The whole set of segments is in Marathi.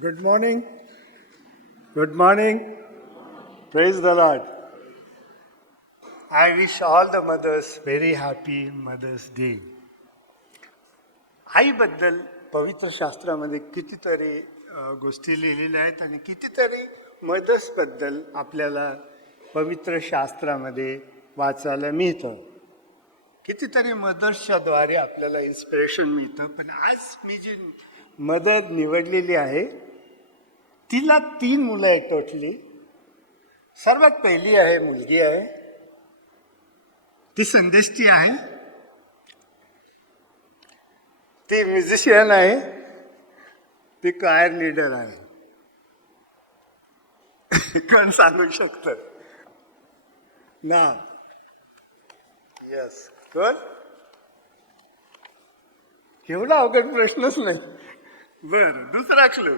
Good morning. Good morning. Praise the Lord. I wish all the mothers very happy Mother's Day. आईबद्दल पवित्र शास्त्रामध्ये कितीतरी गोष्टी लिहिलेल्या आहेत आणि कितीतरी मदर्सबद्दल आपल्याला पवित्र शास्त्रामध्ये वाचायला मिळतं. कितीतरी मदर्सच्या द्वारे आपल्याला इन्स्पिरेशन मिळतं. पण आज मी जी मदर निवडलेली आहे तिला 3 मुलं आहेत टोटली. सर्वात पहिली आहे मुलगी आहे, ती संदेष्टी आहे, ती म्युझिशियन आहे, ती क्वायर लीडर आहे. कोण सांगू शकतं ना? यस, कोण? एवढा अवघड प्रश्नच नाही. बर, दुसरा क्लू.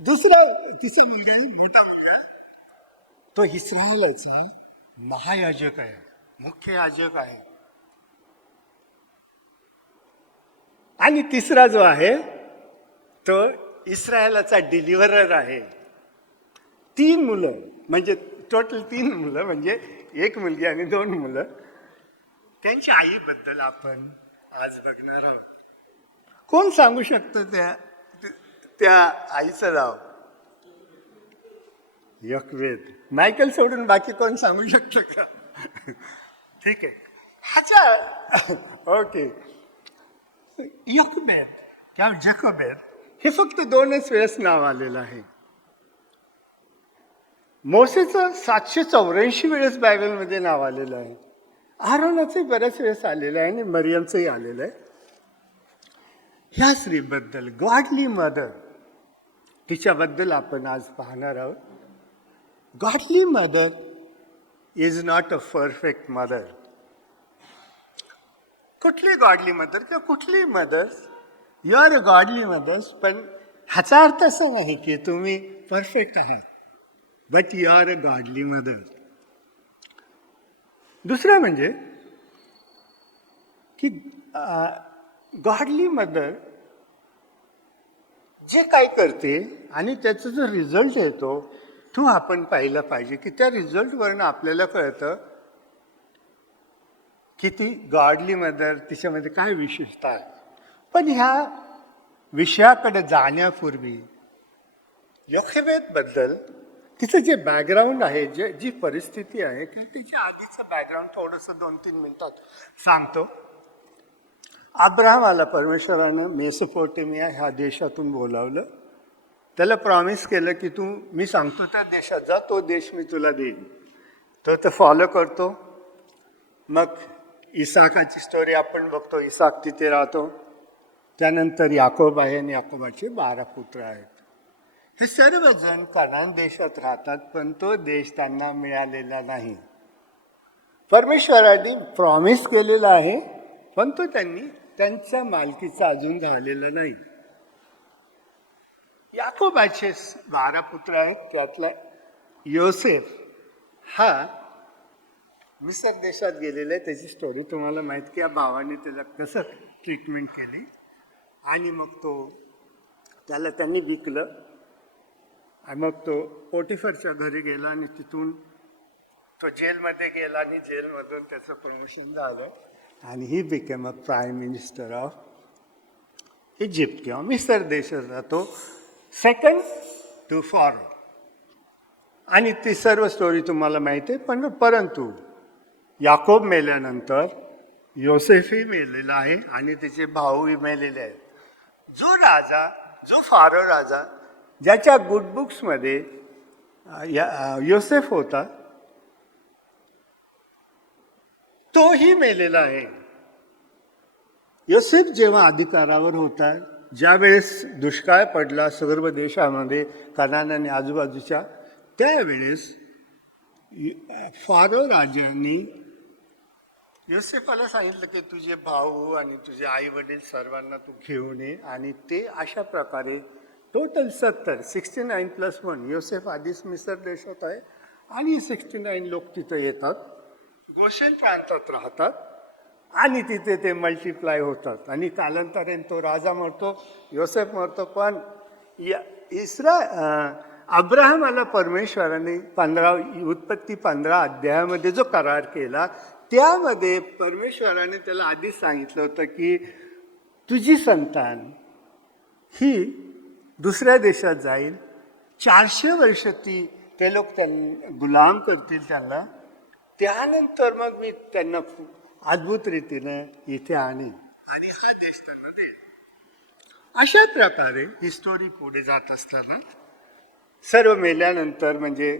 दुसरा तिचा मुलगा आहे, मोठा मुलगा, तो इस्रायलाचा महायाजक आहे, मुख्य याजक आहे. आणि तिसरा जो आहे तो इस्रायलाचा डिलिव्हरर आहे. 3 मुलं म्हणजे टोटल 3 मुलं म्हणजे 1 मुलगी आणि 2 मुलं. त्यांच्या आईबद्दल आपण आज बघणार आहोत. कोण सांगू शकतं त्या आईचं नाव? यकवेद. मायकल सोडून बाकी कोण सांगू शकतं का? ठीक आहे. ओके. यकवेद किंवा जॅकोबेद हे फक्त 2च वेळेस नाव आलेलं आहे. मोसेचं 784 वेळेस बायबलमध्ये नाव आलेलं आहे. आरोनाचंही बऱ्याच वेळेस आलेलं आहे आणि मरियमचंही आलेलं आहे. ह्या स्त्रीबद्दल गॉडली मदर, तिच्याबद्दल आपण आज पाहणार आहोत. Godly mother is not a perfect mother. कुठली गॉडली मदर किंवा कुठली mothers, you are a godly mothers, पण ह्याचा अर्थ असा नाही की तुम्ही परफेक्ट आहात, but you are a godly mother. दुसरं म्हणजे की गॉडली मदर जे काय करते आणि त्याचा जो रिझल्ट येतो तो आपण पाहिला पाहिजे, की त्या रिझल्टवरनं आपल्याला कळतं की ती गॉडली मदर, तिच्यामध्ये काय विशेषता आहे. पण ह्या विषयाकडे जाण्यापूर्वी योखेबेदबद्दल तिचं जे बॅकग्राऊंड आहे, जी परिस्थिती आहे, की तिच्या आधीचं बॅकग्राऊंड थोडंसं 2-3 मिनिटात सांगतो. अब्राहमाला परमेश्वरानं मेसोपोटेमिया ह्या देशातून बोलावलं. त्याला प्रॉमिस केलं की मी सांगतो त्या देशात जा, तो देश मी तुला देईन. तो फॉलो करतो. मग इसाकाची स्टोरी आपण बघतो. इसाक तिथे राहतो. त्यानंतर याकोब आहे आणि याकोबाचे 12 पुत्र आहेत. हे सर्वजण कनान देशात राहतात, पण तो देश त्यांना मिळालेला नाही. परमेश्वराने प्रॉमिस केलेला आहे, पण तो त्यांनी त्यांच्या मालकीचा अजून झालेला नाही. याकोबाचे 12 पुत्र आहेत. त्यातला योसेफ हा मिसर देशात गेलेला आहे. त्याची स्टोरी तुम्हाला माहित की या भावाने त्याला कसं ट्रीटमेंट केली आणि मग त्याला त्यांनी विकलं. आणि मग तो पोटिफरच्या घरी गेला आणि तिथून तो जेलमध्ये गेला आणि जेलमधून त्याचं प्रमोशन झालं आणि he became a prime minister of Egypt किंवा मिसर देशाचा तो सेकंड टू फॉरो. आणि ती सर्व स्टोरी तुम्हाला माहिती आहे. परंतु याकोब मेल्यानंतर योसेफही मेलेला आहे आणि त्याचे भाऊही मेलेले आहेत. जो फारो राजा ज्याच्या गुड बुक्समध्ये योसेफ होता, तोही मेलेला आहे. योसेफ जेव्हा अधिकारावर होता, ज्या वेळेस दुष्काळ पडला सर्व देशामध्ये कनान आणि आजूबाजूच्या, त्यावेळेस फारो राजांनी योसेफाला सांगितलं की तुझे भाऊ आणि तुझे आई वडील सर्वांना तू घेऊन ये. आणि ते अशा प्रकारे टोटल 69+1 योसेफ आधीच मिसर देशात आहे आणि 69 लोक तिथं येतात, गोशेन प्रांतात राहतात आणि तिथे ते मल्टिप्लाय होतात. आणि कालांतराने तो राजा मरतो, योसेफ मरतो. पण अब्राहमाला परमेश्वराने उत्पत्ती 15 अध्यायामध्ये जो करार केला त्यामध्ये परमेश्वराने त्याला आधीच सांगितलं होतं की तुझी संतान ही दुसऱ्या देशात जाईल, 400 वर्ष ते लोक त्यांना गुलाम करतील त्यांना, त्यानंतर मग मी त्यांना अद्भुत रीतीनं इथे आणीन आणि हा देश त्यांना देईल. अशा प्रकारे ही स्टोरी पुढे जात असताना सर्व मेल्यानंतर म्हणजे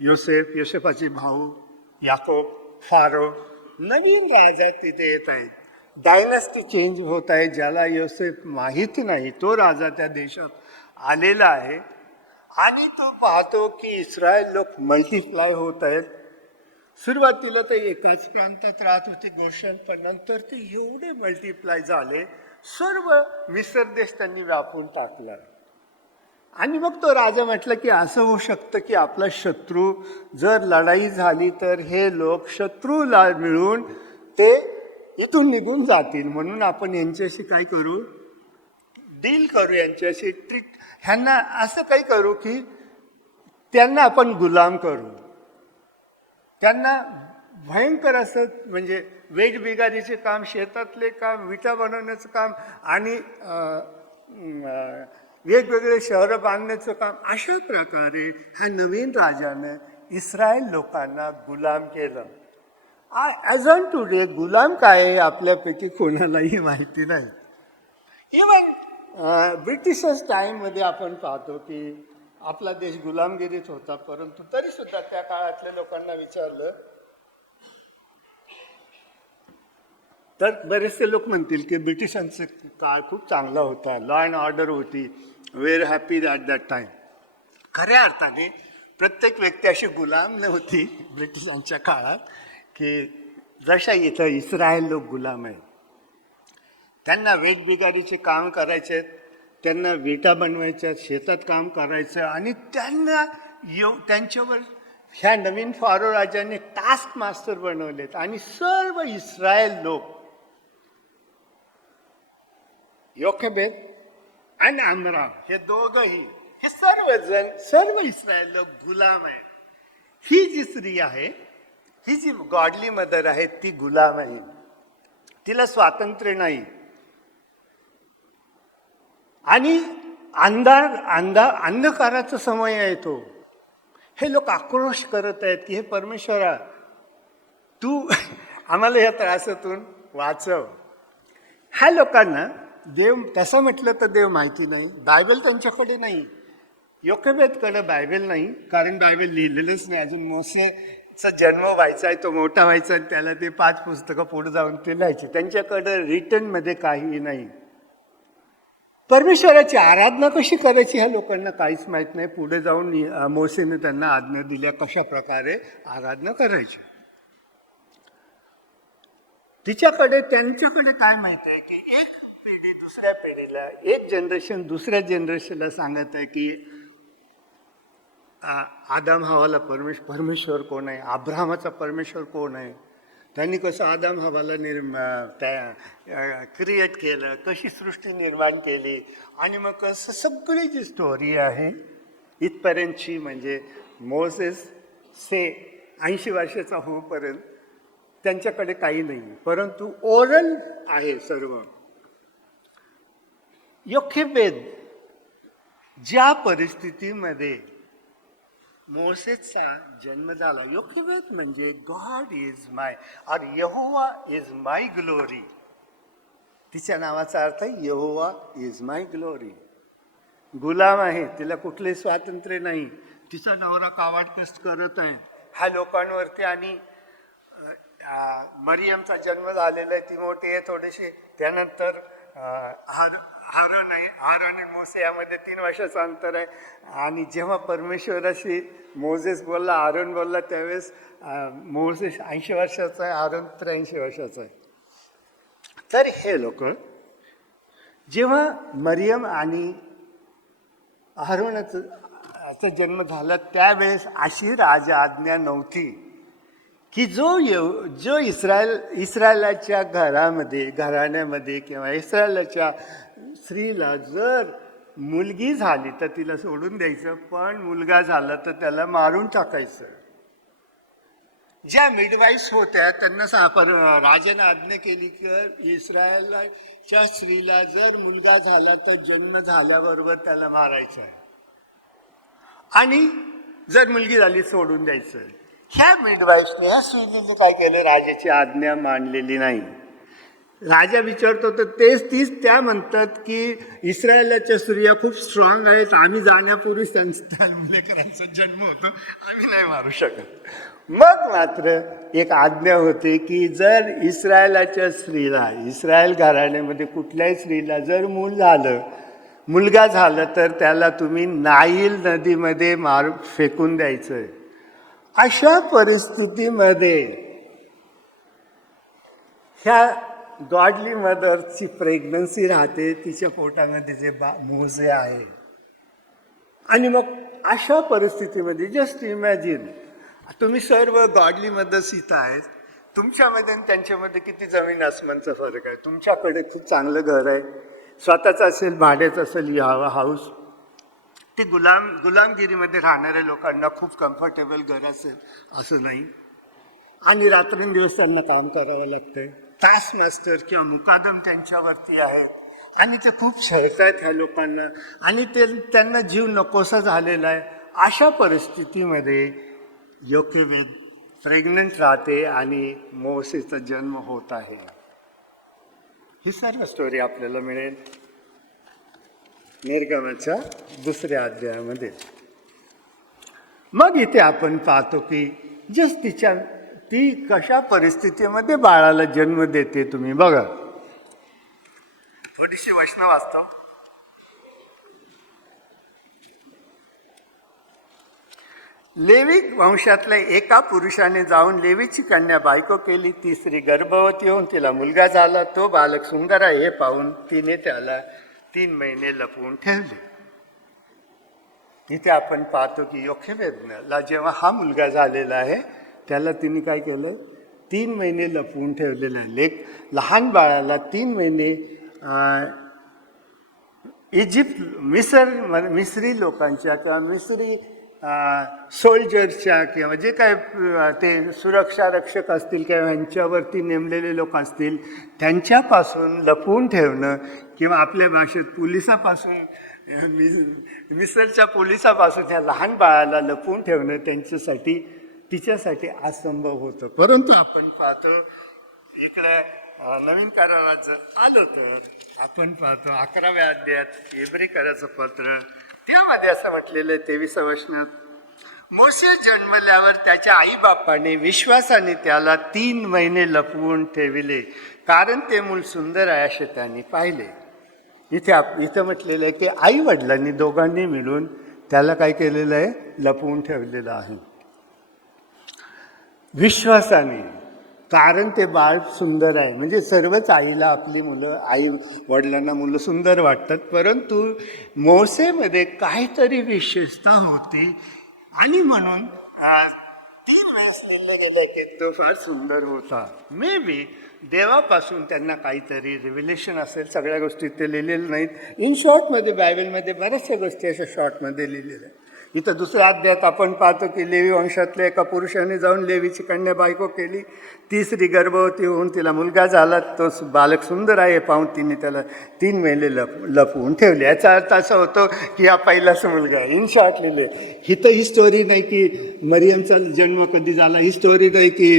योसेफाचे भाऊ याकोब, फारो, नवीन राजा तिथे येत आहेत. डायनास्टी चेंज होत आहे. ज्याला योसेफ माहिती नाही तो राजा त्या देशात आलेला आहे आणि तो पाहतो की इस्रायल लोक मल्टिप्लाय होत आहेत. सुरुवातीला ते एकाच प्रांतात राहत होते गोषण, पण नंतर ते एवढे मल्टिप्लाय झाले, सर्व मिस्र देश त्यांनी व्यापून टाकला. आणि मग तो राजा म्हटलं की असं होऊ शकतं की आपला शत्रू जर लढाई झाली तर हे लोक शत्रूला मिळून ते इथून निघून जातील, म्हणून आपण यांच्याशी काय करू, डील करू, यांच्याशी ह्यांना असं काही करू की त्यांना आपण गुलाम करू. त्यांना भयंकर असं म्हणजे वेठबिगारीचे काम, शेतातले काम, विटा बनवण्याचं काम आणि वेगवेगळे शहरं बांधण्याचं काम, अशा प्रकारे ह्या नवीन राजानं इस्रायल लोकांना गुलाम केलं. ॲज ऑन टुडे गुलाम काय आहे आपल्यापैकी कोणालाही माहिती नाही. इवन ब्रिटिशर्स टाईममध्ये आपण पाहतो की आपला देश गुलामगिरीत होता, परंतु तरी सुद्धा त्या काळातल्या लोकांना विचारलं तर बरेचसे लोक म्हणतील की ब्रिटिशांचा काळ खूप चांगला होता, लॉ अँड ऑर्डर होती, very happy at that time. खऱ्या अर्थाने प्रत्येक व्यक्ती अशी गुलाम नव्हती ब्रिटिशांच्या काळात की जशा इथं इस्रायल लोक गुलाम आहेत. त्यांना वेठबिगारीचे काम करायचे, त्यांना विटा बनवायच्या, शेतात काम करायचं आणि त्यांना त्यांच्यावर ह्या नवीन फारो राजाने टास्क मास्टर बनवलेत आणि सर्व इस्रायल लोक योकेबेद आणि अमराम हे दोघंही, हे सर्व इस्रायल लोक गुलाम आहेत. ही जी स्त्री आहे, ही जी गॉडली मदर आहे ती गुलाम आहे, तिला स्वातंत्र्य नाही. आणि अंधकाराचा समय आहे तो. हे लोक आक्रोश करत आहेत की हे परमेश्वरा तू आम्हाला या त्रासातून वाचव. ह्या लोकांना देव तसं म्हटलं तर देव माहिती नाही, बायबल त्यांच्याकडे नाही, योकेबेदकडे बायबल नाही, कारण बायबल लिहिलेलंच नाही अजून. मोसेचा जन्म व्हायचा आहे, तो मोठा व्हायचा आहे, त्याला ते 5 पुस्तकं पुढे जाऊन ते लिहायची, त्यांच्याकडे रिटनमध्ये काहीही नाही. परमेश्वराची आराधना कशी करायची ह्या लोकांना काहीच माहीत नाही. पुढे जाऊन मोसेने त्यांना आज्ञा दिल्या कशा प्रकारे आराधना करायची. त्यांच्याकडे काय माहित आहे की एक पिढी दुसऱ्या पिढीला, एक जनरेशन दुसऱ्या जनरेशनला सांगत आहे की आदम हवाला परमेश्वर कोण आहे, अब्राहमाचा परमेश्वर कोण आहे, त्यांनी कसं आदम हवाला क्रिएट केलं, कशी सृष्टी निर्माण केली आणि मग कसं सगळी जी स्टोरी आहे इथपर्यंतची, म्हणजे मोसेस 80 वर्षाचा होईपर्यंत त्यांच्याकडे काही नाही, परंतु ओरल आहे सर्व. योकेबेद ज्या परिस्थितीमध्ये मोसेसचा जन्म झाला, योकेबेद म्हणजे गॉड इज माय और यहोवा इज माय ग्लोरी. तिच्या नावाचा अर्थ आहे यहोवा इज माय ग्लोरी. गुलाम आहे, तिला कुठले स्वातंत्र्य नाही, तिचा नवरा कावाट कष्ट करत आहे ह्या लोकांवरती. आणि मरियमचा जन्म झालेला आहे, ती मोठी आहे थोडीशी. त्यानंतर हारून आणि मोसे यामध्ये 3 वर्षाचं अंतर आहे. आणि जेव्हा परमेश्वराशी मोसेस बोलला, हारून बोलला, त्यावेळेस मोसेस 80 वर्षाचा आहे, हारून 83 वर्षाचा आहे. तर हे लोक जेव्हा मरियम आणि हारूनचा जन्म झाला त्यावेळेस अशी आज्ञा नव्हती की जो इस्रायलाच्या घराण्यामध्ये किंवा इस्रायलाच्या स्त्रीला जर मुलगी झाली तर तिला सोडून द्यायचं, पण मुलगा झाला तर त्याला मारून टाकायचं. ज्या मिडवाईफ्स होत्या त्यांना राजाने आज्ञा केली की इस्रायलाच्या स्त्रीला जर मुलगा झाला तर जन्म झाल्याबरोबर त्याला मारायचं आहे, आणि जर मुलगी झाली सोडून द्यायचं. ह्या मिडवाईफ्सने, ह्या स्त्रीने काय केलं, राजाची आज्ञा मानलेली नाही. राजा विचारतो तर तीच त्या म्हणतात की इस्रायलाच्या स्त्रिया खूप स्ट्रॉंग आहेत, आम्ही जाण्यापूर्वीच त्यांचा लेकरांचा जन्म होतो, आम्ही नाही मारू शकत. मग मात्र एक आज्ञा होते की जर इस्रायलाच्या स्त्रीला, इस्रायल घराण्यामध्ये कुठल्याही स्त्रीला जर मुलगा झाला तर त्याला तुम्ही नाईल नदीमध्ये फेकून द्यायचं. अशा परिस्थितीमध्ये ह्या गॉडली मदरची प्रेग्नन्सी राहते, तिच्या पोटामध्ये जे मोजे आहे. आणि मग अशा परिस्थितीमध्ये जस्ट इमॅजिन, तुम्ही सर्व गॉडली मदर्स इथं आहेत, तुमच्यामध्ये आणि त्यांच्यामध्ये किती जमीन आसमानचा फरक आहे. तुमच्याकडे खूप चांगलं घर आहे, स्वतःचं असेल, भाड्याचं असेल हाऊस. ते गुलामगिरीमध्ये राहणाऱ्या लोकांना खूप कम्फर्टेबल घर असेल असं नाही, आणि रात्रंदिवस त्यांना काम करावं लागतंय. तास मास्टर किंवा मुकादम त्यांच्यावरती आहे, आणि ते खूप छळतात ह्या लोकांना, आणि त्यांना जीव नकोसा झालेला आहे. अशा परिस्थितीमध्ये योकेबेद प्रेग्नंट राहते आणि मोसेचा जन्म होत आहे. ही सर्व स्टोरी आपल्याला मिळेल निर्गमाच्या 2ऱ्या अध्यायामध्ये. मग इथे आपण पाहतो की ती कशा परिस्थितीमध्ये बाळाला जन्म देते. तुम्ही बघा, थोडीशी वचनं वाचतो. लेवी वंशातल्या एका पुरुषाने जाऊन लेवीची कन्या बायको केली. ती स्त्री गर्भवती होऊन तिला मुलगा झाला. तो बालक सुंदर आहे हे पाहून तिने त्याला 3 महिने लपवून ठेवले. इथे आपण पाहतो की योखेबेदला जेव्हा हा मुलगा झालेला आहे त्याला तिने काय केलं, 3 महिने लपवून ठेवलेलं आहे. लहान बाळाला 3 महिने मिस्री लोकांच्या किंवा मिस्री सोल्जर्सच्या किंवा जे काय ते सुरक्षा रक्षक असतील किंवा यांच्यावरती नेमलेले लोक असतील त्यांच्यापासून लपवून ठेवणं, किंवा आपल्या भाषेत पोलिसापासून, मिसरच्या पोलिसापासून त्या लहान बाळाला लपवून ठेवणं तिच्यासाठी असंभव होतं. परंतु आपण पाहतो इकडे नवीन करारात जर आलो तर आपण पाहतो 11व्या अध्यायात इब्रियराचं पत्र, त्यामध्ये असं म्हटलेलं आहे 23व्या वचनात, मोसे जन्मल्यावर त्याच्या आईबापाने विश्वासाने त्याला 3 महिने लपवून ठेविले, कारण ते मूल सुंदर आहे असे त्यांनी पाहिले. इथं म्हटलेलं आहे की आई वडिलांनी दोघांनी मिळून त्याला काय केलेलं आहे, लपवून ठेवलेलं आहे विश्वासाने. कारण ते बाळ सुंदर आहे. म्हणजे सर्वच आईला आपली मुलं, आई वडिलांना मुलं सुंदर वाटतात, परंतु मोसेमध्ये काहीतरी विशेषता होती आणि म्हणून 3 वेळेस लिहिलं गेलं की तो फार सुंदर होता. मे बी देवापासून त्यांना काहीतरी रिव्हिलेशन असेल. सगळ्या गोष्टी ते लिहिलेल्या नाहीत. इन शॉर्टमध्ये बायबलमध्ये बऱ्याचशा गोष्टी अशा शॉर्टमध्ये लिहिलेल्या आहेत. इथं 2ऱ्या अध्यायात आपण पाहतो की लेवी वंशातल्या एका पुरुषाने जाऊन लेवीची कन्या बायको केली. ती स्त्री गर्भवती होऊन तिला मुलगा झाला. तो बालक सुंदर आहे पाहून तिने त्याला 3 महिने लपवून ठेवले. याचा अर्थ असा होतो की हा पहिलाच मुलगा आहे. इन शॉर्ट लिहिले. इथं ही स्टोरी नाही की मरियमचा जन्म कधी झाला, ही स्टोरी नाही की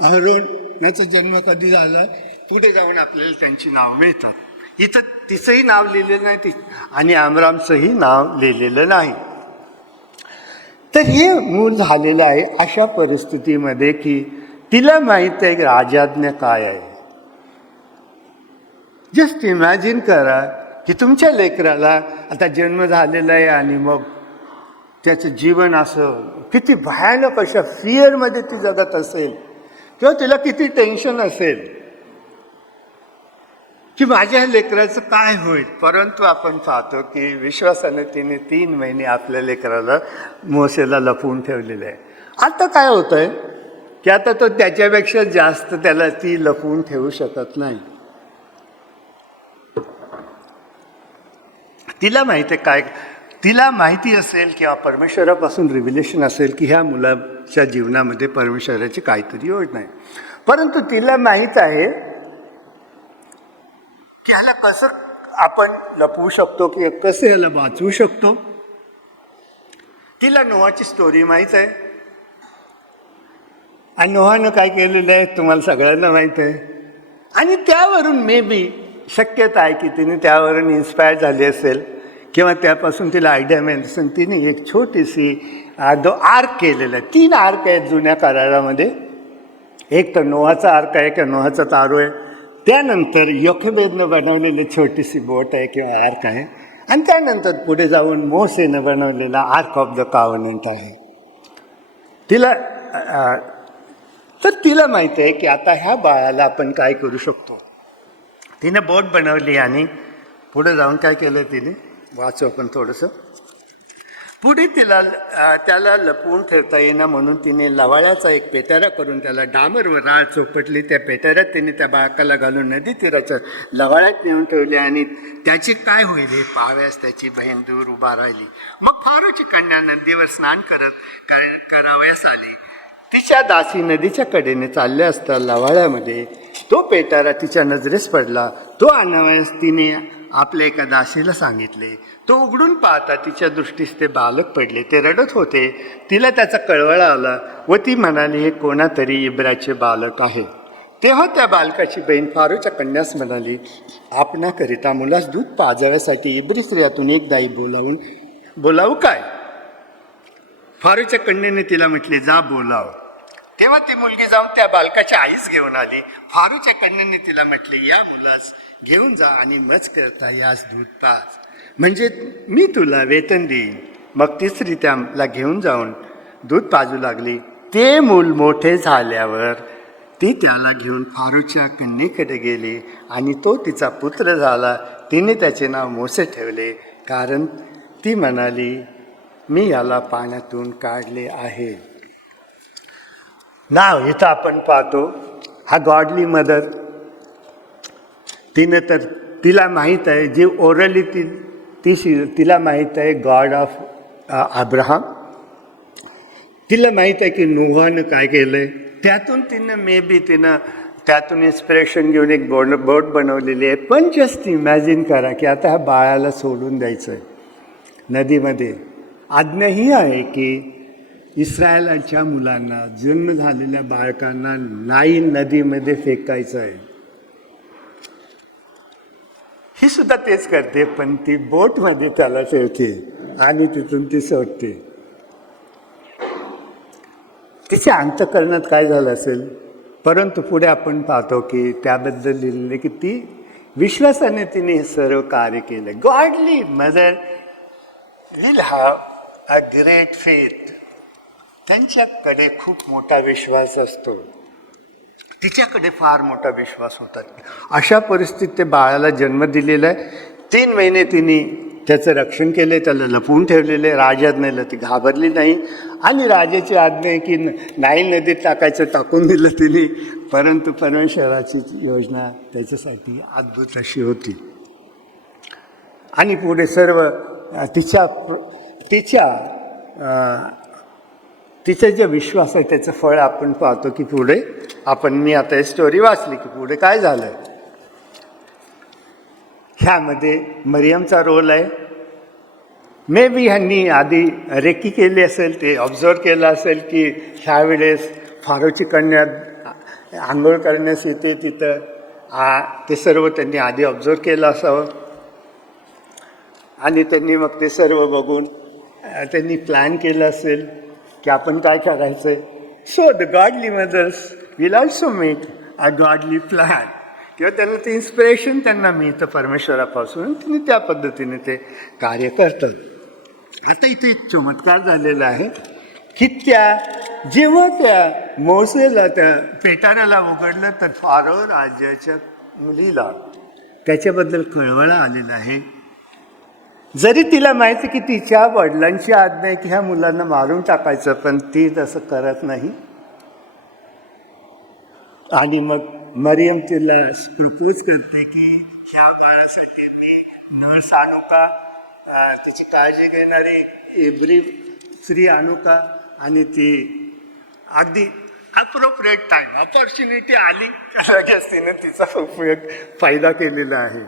अहरोनचा जन्म कधी झाला. पुढे जाऊन आपल्याला त्यांची नाव मिळतात. इथं तिचंही नाव लिहिलेलं नाही आणि अमरामचंही नाव लिहिलेलं नाही. तर हे मूल झालेलं आहे अशा परिस्थितीमध्ये की तिला माहीत आहे की राजाज्ञा काय आहे. जस्ट इमॅजिन करा की तुमच्या लेकराला आता जन्म झालेला आहे आणि मग त्याचं जीवन असं किती भयानक अशा फिअरमध्ये ती जगत असेल, किंवा तिला किती टेन्शन असेल की माझ्या लेकराचं काय होईल. परंतु आपण पाहतो की विश्वासाने तिने 3 महिने आपल्या लेकराला मोसेला लपवून ठेवलेलं आहे. आता काय होतंय की आता तो त्याच्यापेक्षा जास्त त्याला ती लपवून ठेवू शकत नाही. तिला माहिती आहे काय, तिला माहिती असेल किंवा परमेश्वरापासून रिव्हिलेशन असेल की ह्या मुलाच्या जीवनामध्ये परमेश्वराची काहीतरी योजना आहे. परंतु तिला माहीत आहे की ह्याला कसं आपण लपवू शकतो किंवा कसं ह्याला वाचवू शकतो. तिला नोहाची स्टोरी माहीत आहे आणि नोहानं काय केलेलं आहे तुम्हाला सगळ्यांना माहीत आहे. आणि त्यावरून मे बी शक्यता आहे की तिने त्यावरून इन्स्पायर झाली असेल किंवा त्यापासून तिला आयडिया मिळत असेल. तिने एक छोटीशी आर्क केलेला आहे. 3 आर्क आहेत जुन्या करारामध्ये. एक तर नोहाचा आर्क आहे किंवा नोहाचा तारू आहे. त्यानंतर योखेबेदनं बनवलेली छोटीशी बोट आहे किंवा आर्क आहे. आणि त्यानंतर पुढे जाऊन मोसेनं बनवलेला आर्क ऑफ द कॉव्हनंट आहे. तिला माहिती आहे की आता ह्या बाळाला आपण काय करू शकतो. तिने बोट बनवली आणि पुढे जाऊन काय केलं तिने वाचू आपण थोडंसं. पुढे त्याला लपवून ठेवता येईना म्हणून तिने लवाळ्याचा एक पेटारा करून त्याला डांबरवर राळ चोपटली. त्या पेटाऱ्यात तिने त्या बाळकाला घालून नदी तीराच्या लवाळ्यात नेऊन ठेवले आणि त्याची काय होईल हे पाहाव्यास त्याची बहीण दूर उभा राहिली. मग फारोची कन्या नदीवर स्नान करावयास आली. तिच्या दासी नदीच्या कडेने चालल्या असता लवाळ्यामध्ये तो पेटारा तिच्या नजरेस पडला. तो आणावयास तिने आपल्या एका दासीला सांगितले. तो उघडून पाहता तिच्या दृष्टीस ते बालक पडले. ते रडत होते. तिला त्याचा कळवळा आला व ती म्हणाली हे कोणातरी इब्राचे बालक आहे. तेव्हा त्या बालकाची बहीण फारोच्या कन्यास म्हणाली आपणाकरिता मुलास दूध पाजाव्यासाठी इब्री स्त्रियातून एक दाई बोलावू काय. फारोच्या कन्येने तिला म्हटले जा बोलाव. तेव्हा ती मुलगी जाऊन त्या बालकाच्या आईस घेऊन आली. फारोच्या कन्येने तिला म्हटले या मुलास घेऊन जा आणि मज करता यास दूध पाज म्हणजे मी तुला वेतन देईन. मग ती स्त्री त्याला घेऊन जाऊन दूध पाजू लागली. ते मूल मोठे झाल्यावर ती त्याला घेऊन फारोच्या कन्येकडे गेली आणि तो तिचा पुत्र झाला. तिने त्याचे नाव मोसे ठेवले कारण ती म्हणाली मी याला पाण्यातून काढले आहे. नाव इथं आपण पाहतो हा गॉडली मदर. तिला माहीत आहे जे ओरली तिला माहीत आहे गॉड ऑफ अब्राहम. तिला माहीत आहे की नोहानं काय केलं आहे. त्यातून तिनं त्यातून इन्स्पिरेशन घेऊन एक बोट बनवलेली आहे. पण जस्ट इमॅजिन करा की आता ह्या बाळाला सोडून द्यायचं आहे नदीमध्ये. आज्ञा ही आहे की इस्रायलाच्या मुलांना जन्म झालेल्या बाळकांना नाही नदीमध्ये फेकायचं आहे. ही सुद्धा तेच करते पण ती बोटमध्ये त्याला ठेवते आणि तिथून ती सोडते. तिच्या अंतःकरणात काय झालं असेल. परंतु पुढे आपण पाहतो की त्याबद्दल लिहिलेले की ती विश्वासाने तिने हे सर्व कार्य केलं. Godly mother will have a great faith. त्यांच्याकडे खूप मोठा विश्वास असतो. तिच्याकडे फार मोठा विश्वास होता. अशा परिस्थितीत ते बाळाला जन्म दिलेला आहे. 3 महिने तिने त्याचं रक्षण केले, त्याला लपवून ठेवलेले. राजाज्ञेला ती घाबरली नाही आणि राजाची आज्ञा आहे की नाही नदीत टाकायचं टाकून दिलं तिने. परंतु परमेश्वराची योजना त्याच्यासाठी अद्भुत अशी होती. आणि पुढे सर्व तिचा जे विश्वास आहे त्याचं फळ आपण पाहतो की पुढे मी आता ही स्टोरी वाचली की पुढे काय झालं. ह्यामध्ये मरियमचा रोल आहे. मे बी ह्यांनी आधी रेकी केली असेल, ते ऑब्झर्व केलं असेल की ह्यावेळेस फारोची कन्या आंघोळ करण्यास येते तिथं. ते सर्व त्यांनी आधी ऑब्झर्व केलं असावं आणि त्यांनी मग ते सर्व बघून त्यांनी प्लॅन केलं असेल की आपण काय करायचं आहे. So the godly mothers will also make a godly plan. किंवा त्यांना ते इन्स्पिरेशन त्यांना मिळतं परमेश्वरापासून. तिने त्या पद्धतीने ते कार्य करतात. आता इथे एक चमत्कार झालेला आहे की जेव्हा त्या मोसेला त्या पेटाऱ्याला उघडलं तर फारो राजाच्या मुलीला त्याच्याबद्दल कळवळा आलेला आहे. जरी तिला माहिती की तिच्या वडिलांची आज्ञा आहे की ह्या मुलांना मारून टाकायचं, पण ती तसं करत नाही. आणि मग मरियम तिला प्रपोज करते की ह्या बाळासाठी मी नर्स आणू का, त्याची काळजी घेणारी एव्हरी स्त्री आणू का. आणि ती अगदी अप्रोप्रिएट टाईम ऑपॉर्च्युनिटी आली लगेच तिने तिचा फायदा केलेला आहे.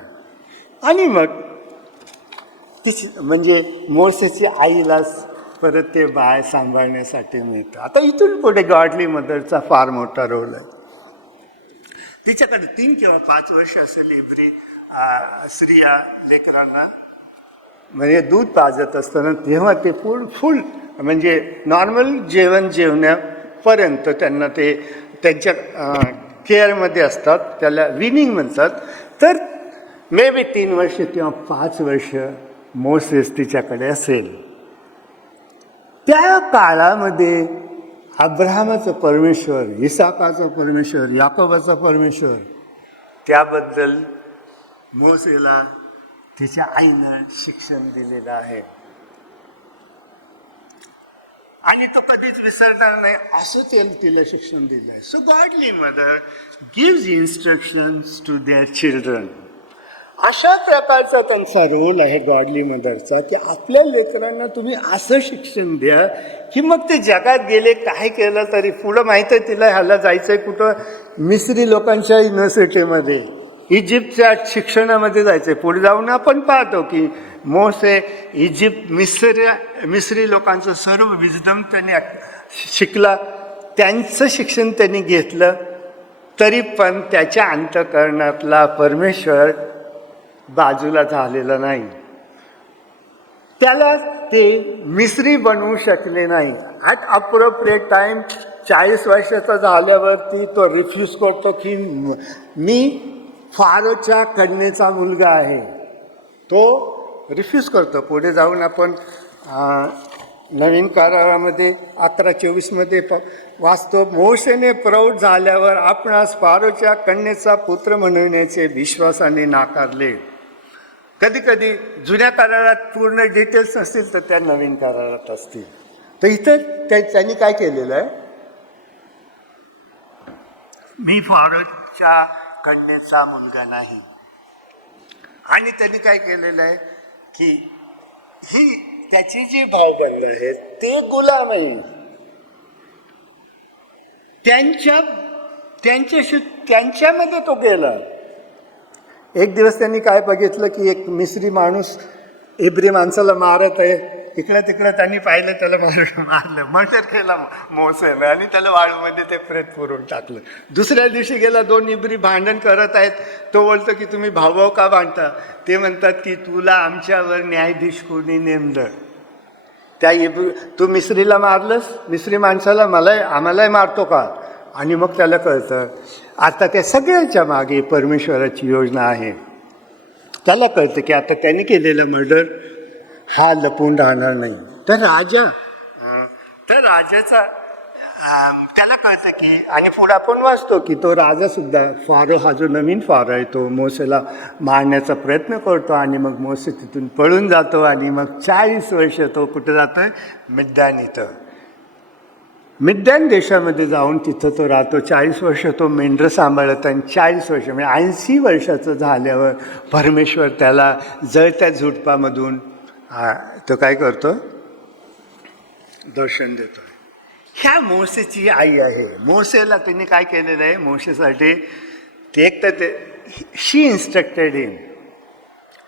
आणि मग तिची म्हणजे मोसेची आईलाच परत ते बाळ सांभाळण्यासाठी मिळतं. आता इथून पुढे गॉडली मदरचा फार मोठा रोल आहे. तिच्याकडे 3 किंवा 5 वर्ष असेल एव्हरी स्त्रिया लेकरांना म्हणजे दूध पाजत असताना तेव्हा ते फुल म्हणजे नॉर्मल जेवण जेवण्यापर्यंत त्यांना ते त्यांच्या केअरमध्ये असतात, त्याला विनिंग म्हणतात. तर मे बी 3 वर्ष किंवा 5 वर्ष मोसेस तिच्याकडे असेल. त्या काळामध्ये अब्राहमाचा परमेश्वर, इसाकाचा परमेश्वर, याकोबाचा परमेश्वर, त्याबद्दल मोसेला तिच्या आईनं शिक्षण दिलेलं आहे आणि तो कधीच विसरणार नाही असं तिला शिक्षण दिलं आहे. So godly mother gives instructions to their children. अशा प्रकारचा त्यांचा रोल आहे गॉडली मदरचा की आपल्या लेकरांना तुम्ही असं शिक्षण द्या की मग ते जगात गेले काय केलं तरी पुढं माहीत आहे तिला ह्याला जायचं आहे कुठं, मिस्री लोकांच्या युनिव्हर्सिटीमध्ये, इजिप्तच्या शिक्षणामध्ये जायचं आहे. पुढे जाऊन आपण पाहतो की मोसे इजिप्त मिस्री लोकांचं सर्व विजडम त्यांनी शिकला, त्यांचं शिक्षण त्यांनी घेतलं, तरी पण त्याच्या अंतःकरणातला परमेश्वर बाजूला झालेला नाही. त्याला ते मिस्री बनवू शकले नाही. ॲट अप्रोप्रिएट टाईम 40 वर्षाचा झाल्यावरती तो रिफ्यूज करतो की मी फारोच्या कन्येचा मुलगा आहे. तो रिफ्यूज करतो. पुढे जाऊन आपण नवीन करारामध्ये 11:24 वाचतो, मोशेने प्रौढ झाल्यावर आपणास फारोच्या कन्येचा पुत्र म्हणण्याचे विश्वासाने नाकारले. कधी कधी जुन्या करारात पूर्ण डिटेल्स नसतील तर त्या नवीन करारात असतील. तर इथं त्यांनी काय केलेलं आहे, मी फारोच्या कन्येचा मुलगा नाही. आणि त्यांनी काय केलेलं आहे की ही त्याची जी भावबंद आहेत ते गुलाम आहे, त्यांच्यामध्ये तो गेला. एक दिवस त्यांनी काय बघितलं की एक मिस्री माणूस इब्री माणसाला मारत आहे. इकडं तिकडं त्यांनी पाहिलं, त्याला मारलं, मर्डर केला मोसेने आणि त्याला वाळूमध्ये ते प्रेत पुरून टाकलं. दुसऱ्या दिवशी गेला, 2 इब्री भांडण करत आहेत. तो बोलतो की तुम्ही भाऊ का भांडता. ते म्हणतात की तुला आमच्यावर न्यायाधीश कोणी नेमलं, त्या तू मिस्रीला मारलंस, मिस्री माणसाला आम्हालाही मारतो का. आणि मग त्याला कळतं आता त्या सगळ्याच्या मागे परमेश्वराची योजना आहे. त्याला कळतं की आता त्यांनी केलेलं मर्डर हा लपून राहणार नाही. तर राजाचा त्याला कळतं की, आणि पुढे आपण वाचतो की तो राजा सुद्धा फारो हा जो नवीन फारो आहे तो मोसेला मारण्याचा प्रयत्न करतो. आणि मग मोसे तिथून पळून जातो. आणि मग 40 वर्ष तो कुठे जातोय, मिद्यान इथं, मिद्यान देशामध्ये जाऊन तिथं तो राहतो. 40 वर्ष तो मेंढरं सांभाळत. आणि 40 वर्ष म्हणजे 80 वर्षाचं झाल्यावर परमेश्वर त्याला जळत्या झुडपामधून तो काय करतो, दर्शन देतो. ह्या मोसेची आई आहे. मोसेला तिने काय केलेलं आहे, मोसेसाठी ते एक तर ते शी इन्स्ट्रक्टेड हिम,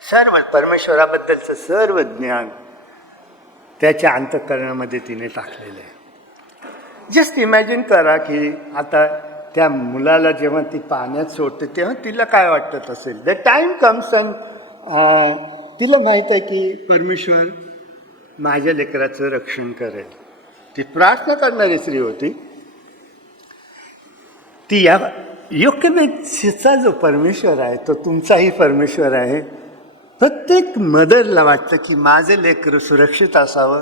सर्व परमेश्वराबद्दलचं सर्व ज्ञान त्याच्या अंतःकरणामध्ये तिने टाकलेलं आहे. जस्ट इमॅजिन करा की आता त्या मुलाला जेव्हा ती पाण्यात सोडते तेव्हा तिला काय वाटत असेल. द टाईम कम्स अँड तिला माहीत आहे की परमेश्वर माझ्या लेकराचं रक्षण करेल. ती प्रार्थना करणारी स्त्री होती. ती या योक्यमेतचा जो परमेश्वर आहे तो तुमचाही परमेश्वर आहे. प्रत्येक मदरला वाटतं की माझे लेकरं सुरक्षित असावं,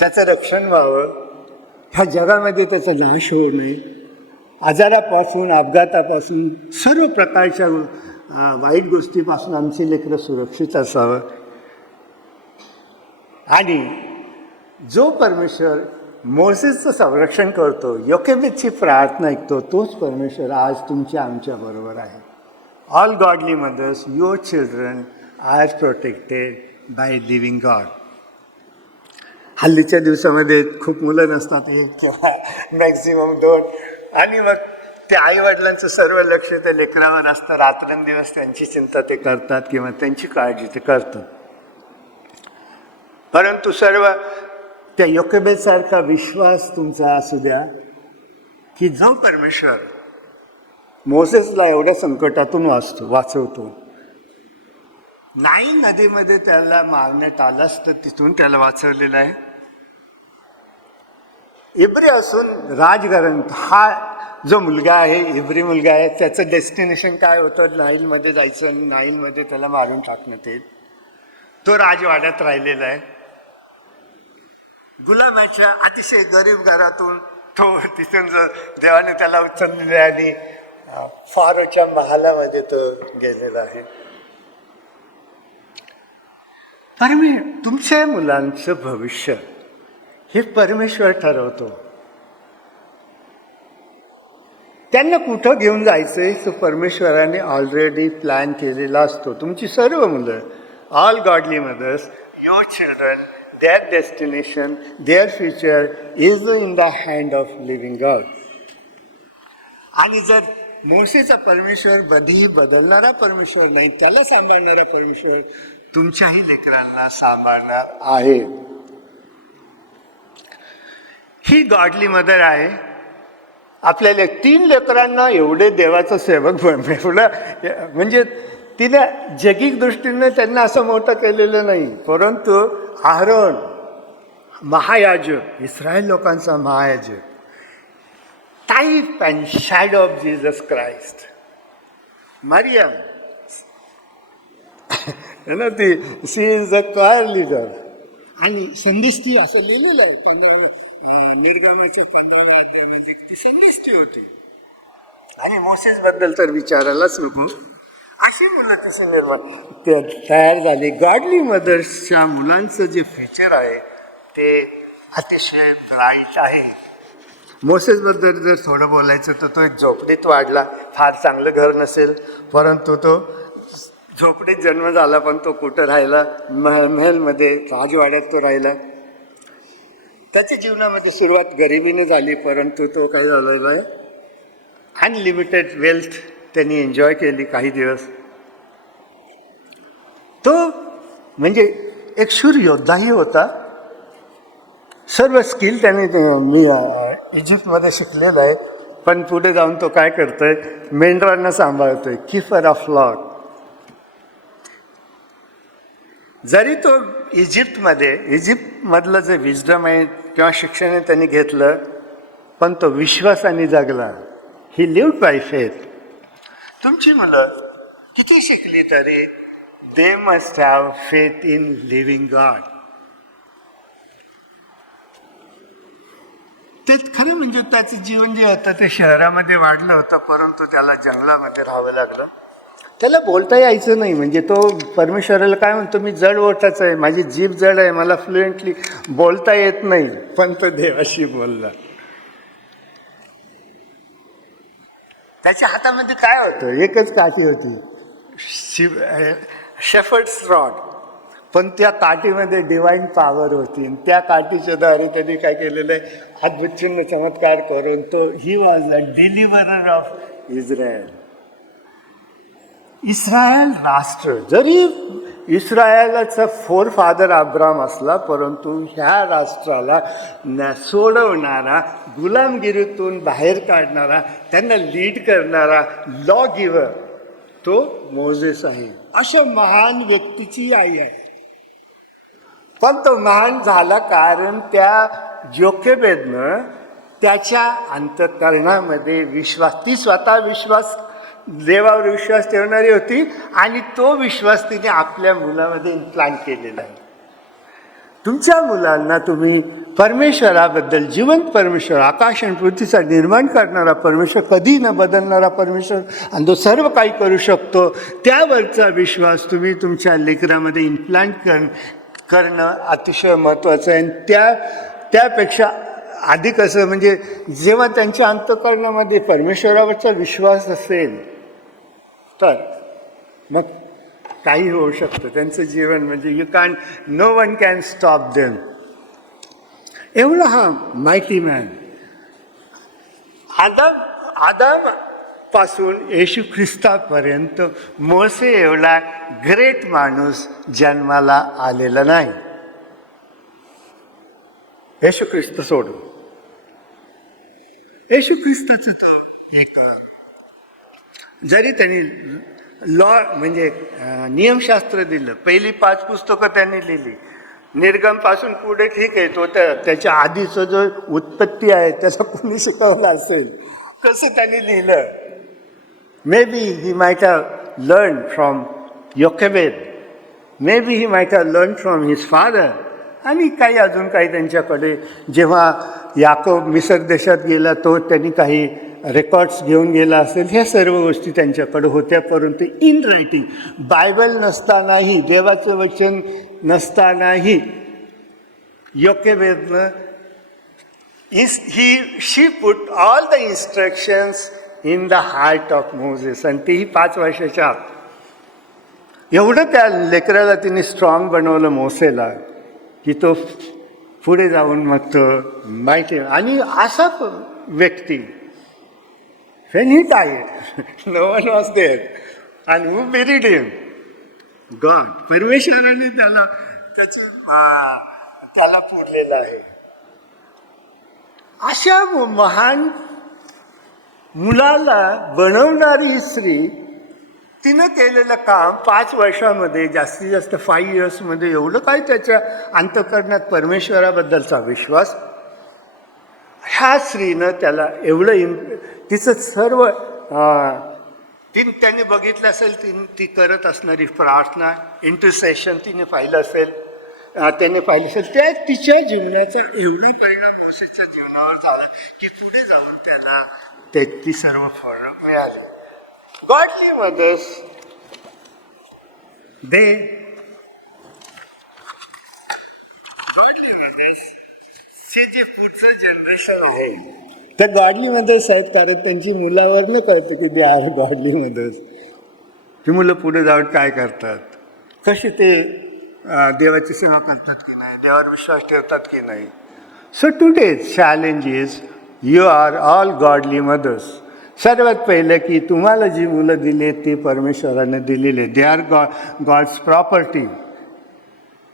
त्याचं रक्षण व्हावं, ह्या जगामध्ये त्याचा नाश होऊ नये, आजारापासून, अपघातापासून, सर्व प्रकारच्या वाईट गोष्टीपासून आमची लेकरं सुरक्षित असावं. आणि जो परमेश्वर मोसेसचं संरक्षण करतो, योकेबेदची प्रार्थना ऐकतो, तोच परमेश्वर आज तुमच्या आमच्या बरोबर आहे. All godly mothers, your children are protected by living God. हल्लीच्या दिवसामध्ये खूप मुलं नसतात, एक किंवा मॅक्झिमम 2, आणि मग ते आईवडिलांचं सर्व लक्ष त्या लेकरावर असतं. रात्रंदिवस त्यांची चिंता ते करतात किंवा त्यांची काळजी ते करतात. परंतु सर्व त्या योकेबेदसारखा विश्वास तुमचा असू द्या की जो परमेश्वर मोसेसला एवढ्या संकटातून वाचवतो. नाईल नदीमध्ये त्याला मारण्यात आलाच तर तिथून त्याला वाचवलेलं आहे. इब्री असून राजग्रंथ हा जो मुलगा आहे, इब्री मुलगा आहे, त्याचं डेस्टिनेशन काय होतं? नाईलमध्ये जायचं आणि नाईलमध्ये त्याला मारून टाकण्यात येईल. तो राजवाड्यात राहिलेला आहे. गुलामाच्या अतिशय गरीब घरातून तो तिथून देवाने त्याला उचललेलं आहे आणि फारोच्या महालामध्ये तो गेलेला आहे. तुमच्या मुलांचं भविष्य हे परमेश्वर ठरवतो. त्यांना कुठं घेऊन जायचंय तो परमेश्वराने ऑलरेडी प्लॅन केलेला असतो. तुमची सर्व मुलं, all godly mothers, your children, their destination, their future is in the hand of living God. आणि जर मोसेचा परमेश्वर बदलणारा परमेश्वर नाही, त्याला सांभाळणारा परमेश्वर तुमच्याही लेकरांना सांभाळणार आहे. ही गॉडली मदर आहे. आपल्याला 3 लेकरांना एवढे देवाचं सेवक म्हणजे तिने जगिक दृष्टीने त्यांना असं मोठं केलेलं नाही. परंतु आरोन महायाजक, इस्रायल लोकांचा महायाजक, type and shadow of Jesus Christ. मरियम ना, ती शी इज अ क्वायर लीडर. आणि संदेष्टी असं लिहिलेलं आहे निर्गमाच्या 15व्या अध्यायामध्ये, ती संदेष्टी होती. आणि मोसेसबद्दल तर विचारायलाच नको. अशी मुलं तशी तयार झाली. गॉडली मदर्सच्या मुलांचं जे फ्युचर आहे ते अतिशय ब्राईट आहे. मोसेसबद्दल जर थोडं बोलायचं तर तो एक झोपडीत वाढला. फार चांगलं घर नसेल, परंतु तो झोपडीत जन्म झाला, पण तो कुठं राहिला? महलमध्ये, राजवाड्यात तो राहिला. त्याच्या जीवनामध्ये सुरुवात गरिबीने झाली, परंतु तो काय झालेला आहे, अनलिमिटेड वेल्थ त्यांनी एन्जॉय केली काही दिवस. तो म्हणजे एक शूर योद्धाही होता. सर्व स्किल त्याने मी इजिप्तमध्ये शिकलेला आहे. पण पुढे जाऊन तो काय करतोय? मेंढरांना सांभाळतोय, कीपर ऑफ फ्लॉक. जरी तो इजिप्तमधलं जे विजडम आहे किंवा शिक्षण त्यांनी घेतलं, पण तो विश्वासाने जगला. ही लिव्ड बाय फेथ. तुमची मुलं किती शिकली तरी they must have faith in living God. ते खरं म्हणजे त्याचं जीवन जे होतं ते शहरामध्ये वाढलं होतं, परंतु त्याला जंगलामध्ये राहावं लागलं. त्याला बोलता यायचं नाही. म्हणजे तो परमेश्वराला काय म्हणतो, मी जड ओठाचा आहे, माझी जीभ जड आहे, मला फ्लुएंटली बोलता येत नाही. पण तो देवाशी बोलला. त्याच्या हातामध्ये काय होतं? एकच काठी होती, शेफर्ड्स रॉड. पण त्या काठीमध्ये डिवाइन पॉवर होती. आणि त्या काठीच्या द्वारे त्यांनी काय केलेलं आहे, अद्भुतचिन्ह चमत्कार करून तो he was a deliverer of Israel. Israel राष्ट्र, जरी इस्रायलाचा फोरफादर अब्राम असला, परंतु ह्या राष्ट्राला सोडवणारा, गुलामगिरीतून बाहेर काढणारा, त्यांना लीड करणारा लॉ गिव्हर तो मोझेस आहे. अशा महान व्यक्तीची आई आहे. पण तो महान झाला कारण त्या जोकेबेदनं त्याच्या अंतःकरणामध्ये विश्वास, ती स्वतः देवावर विश्वास ठेवणारी होती आणि तो विश्वास तिने आपल्या मुलामध्ये इम्प्लांट केलेला आहे. तुमच्या मुलांना तुम्ही परमेश्वराबद्दल, जिवंत परमेश्वर, आकाश आणि पृथ्वीचा निर्माण करणारा परमेश्वर, कधी न बदलणारा परमेश्वर आणि तो सर्व काही करू शकतो, त्यावरचा विश्वास तुम्ही तुमच्या लेकरामध्ये इम्प्लांट करणं अतिशय महत्त्वाचं आहे. आणि त्यापेक्षा आधी कसं म्हणजे जेव्हा त्यांच्या अंतःकरणामध्ये परमेश्वरावरचा विश्वास असेल तर मग काही होऊ शकतं त्यांचं जीवन. म्हणजे you can, no one can stop them. एवढा हा मायटी मॅन आदम पासून येशू ख्रिस्तापर्यंत मोसे एवढा ग्रेट माणूस जन्माला आलेला नाही, येशू ख्रिस्त सोडून. येशू ख्रिस्ताचं तर एक जरी त्यांनी लॉ म्हणजे नियमशास्त्र दिलं, पहिली 5 पुस्तकं त्यांनी लिहिली, निर्गम पासून पुढे ठीक आहे, तो त्याच्या आधीचं जो उत्पत्ती आहे त्याचा कोणी शिकवलं असेल, कसं त्यांनी लिहिलं. May be he might have learn from Jochebed, may be he might have learn from his father, आणि काही अजून काही त्यांच्याकडे. जेव्हा याकोब मिसर देशात गेला तो त्यांनी काही रेकॉर्ड्स घेऊन गेला असेल, ह्या सर्व गोष्टी त्यांच्याकडे होत्या. परंतु इन रायटिंग, बायबल नसतानाही, देवाचं वचन नसतानाही योकेबेदनं she put all the instructions in the heart of Moses, आणि तेही 5 वर्षाच्या आत. एवढं त्या लेकराला तिने स्ट्रॉंग बनवलं मोसेला की तो पुढे जाऊन मग तो माहिती. आणि असा व्यक्ती, when he died, no one was there, and who buried him? God. परमेश्वराने त्याला पुरलेलं आहे. अशा महान मुलाला बनवणारी स्त्री, तिनं केलेलं काम 5 वर्षामध्ये, जास्तीत जास्त 5 इयर्समध्ये एवढं काय त्याच्या अंतःकरणात परमेश्वराबद्दलचा विश्वास. ह्या स्त्रीनं त्याला एवढं तिचं सर्व त्याने बघितलं असेल, ती करत असणारी प्रार्थना, इंटरसेशन तिने पाहिलं असेल, त्याने पाहिलं असेल. त्या तिच्या जीवनाचा एवढा परिणाम मोसेसच्या जीवनावर झाला की पुढे जाऊन त्याला ती सर्व फळं मिळाली. गॉडली मदर्स, हे जे पुढचं जनरेशन आहे तर गॉडली मदर्स आहेत, कारण त्यांची मुलावरनं कळतं की दे आर गॉडली मदर्स. ती मुलं पुढे जाऊन काय करतात, कशी ते देवाची सेवा करतात की नाही, देवावर विश्वास ठेवतात की नाही. So today challenge is, you are all godly mothers. सर्वात पहिलं की तुम्हाला जी मुलं दिली ती परमेश्वराने दिलेली, they are God's property.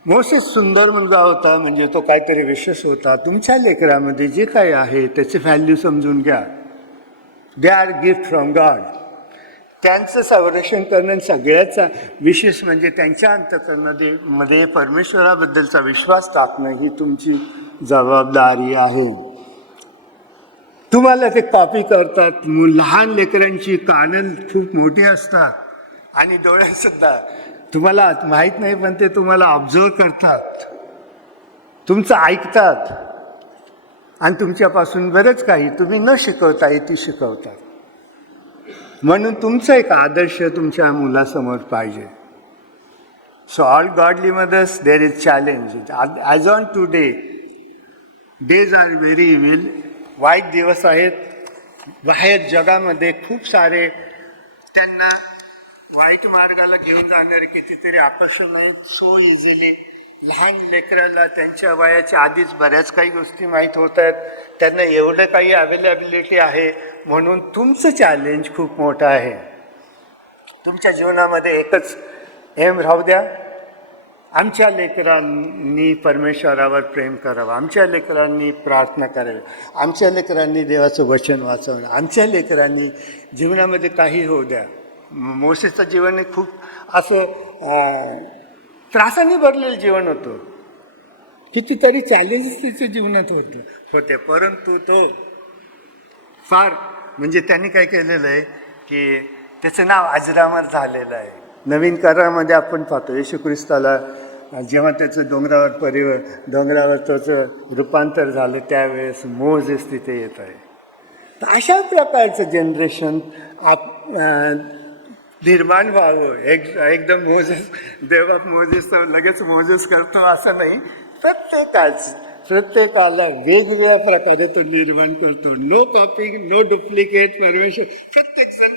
Moses सुंदर मुलगा होता, म्हणजे तो काहीतरी विशेष होता. तुमच्या लेकरामध्ये जे काही आहे त्याची व्हॅल्यू समजून घ्या. They are gift from God. त्यांचं संरक्षण करणं सगळ्याचा विशेष म्हणजे त्यांच्या अंतःकरणामध्ये परमेश्वराबद्दलचा विश्वास टाकणं ही तुमची जबाबदारी आहे. तुम्हाला ते कॉपी करतात. लहान लेकरांची कानं खूप मोठी असतात आणि डोळ्यासुद्धा, तुम्हाला माहीत नाही पण ते तुम्हाला ऑब्झर्व करतात, तुमचं ऐकतात आणि तुमच्यापासून बरंच काही तुम्ही न शिकवता ती शिकवतात. म्हणून तुमचा एक आदर्श तुमच्या मुलासमोर पाहिजे. So all godly mothers, there is challenge. As on today, days are very evil. वाईट दिवस आहेत. बाहेर जगामध्ये खूप सारे त्यांना वाईट मार्गाला घेऊन जाणारे कितीतरी आकर्षण आहेत. सो इझिली लहान लेकराला त्यांच्या वयाच्या आधीच बऱ्याच काही गोष्टी माहीत होत आहेत. त्यांना एवढं काही अवेलेबिलिटी आहे. म्हणून तुमचं चॅलेंज खूप मोठं आहे. तुमच्या जीवनामध्ये एकच एम राहू द्या, आमच्या लेकरांनी परमेश्वरावर प्रेम करावं, आमच्या लेकरांनी प्रार्थना करावी, आमच्या लेकरांनी देवाचं वचन वाचवणं, आमच्या लेकरांनी जीवनामध्ये काही होऊ द्या. मोसेसचं जीवन खूप असं त्रासाने भरलेलं जीवन होतं. कितीतरी चॅलेंजेस त्याच्या जीवनात होते. परंतु तो फार म्हणजे त्यांनी काय केलेलं आहे की त्याचं नाव अजरामर झालेलं आहे. नवीन करारामध्ये आपण पाहतो येशू ख्रिस्ताला जेव्हा त्याचं डोंगरावर त्याचं रूपांतर झालं त्यावेळेस मोसेस तिथे येत आहे. तर अशा प्रकारचं जनरेशन निर्माण व्हावं. एकदम मोसेस, देवा मोसेस तर लगेच मोसेस करतो असं नाही. प्रत्येकाच प्रत्येकाला वेगवेगळ्या प्रकारे तो निर्माण करतो. No copying, no duplicate. परमेश्वर प्रत्येक जण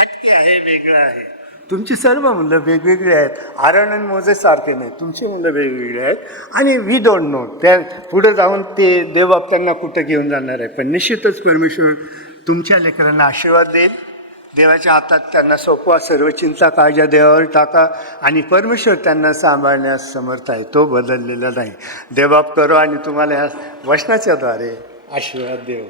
हटके आहे, वेगळा आहे. तुमची सर्व मुलं वेगवेगळी आहेत. आरोन आणि मोझेस सारखे नाही, तुमची मुलं वेगवेगळी आहेत. आणि वी डोंट नो त्या पुढे जाऊन ते देव त्यांना कुठं घेऊन जाणार आहे. पण निश्चितच परमेश्वर तुमच्या लेकरांना आशीर्वाद देईल. देवाच्या हातात त्यांना सोपवा, सर्व चिंता काळज्या देवावर टाका आणि परमेश्वर त्यांना सांभाळण्यास समर्थ आहे. तो बदललेला नाही. देवबाप करो आणि तुम्हाला ह्या वचनाच्या द्वारे आशीर्वाद देव.